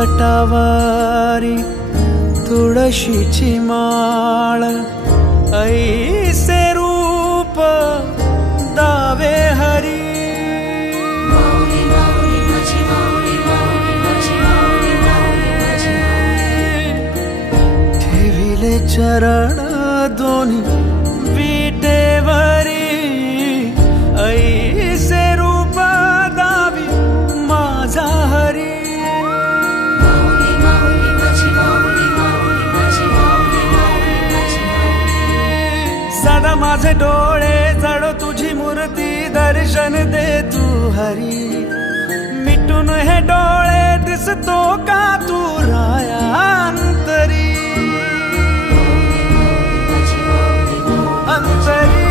घटावारी तुळशीची माळ, ऐसे रूप दावे हरी। ठेविले चरण दोन्ही विटेवरी, ऐसे रूप दावी माझा हरी। सदा माझे डोळे जडो तुझी मूर्ती, दर्शन दे तू हरी। मिटून हे डोळे दिसतो का तू राया अंतरी, अंतरी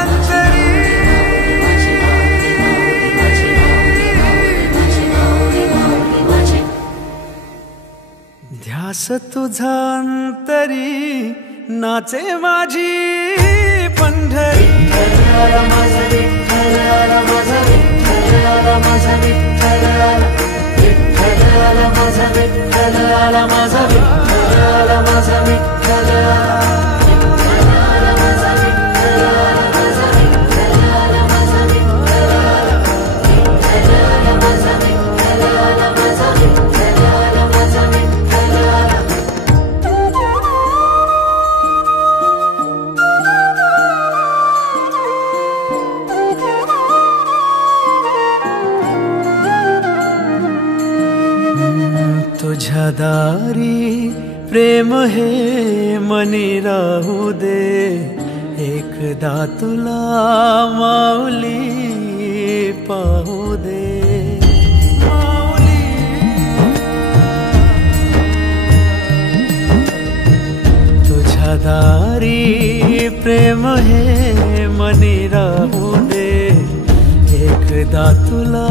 अंतरी। ध्यास तुझा अंतरी नाचे माझी पंढरी। तुझ्या दारी प्रेम हे मनी राहू दे, एकदा तुला माऊली पाहू दे। माऊली तुझ्या दारी प्रेम हे मनी राहू दे, एकदा तुला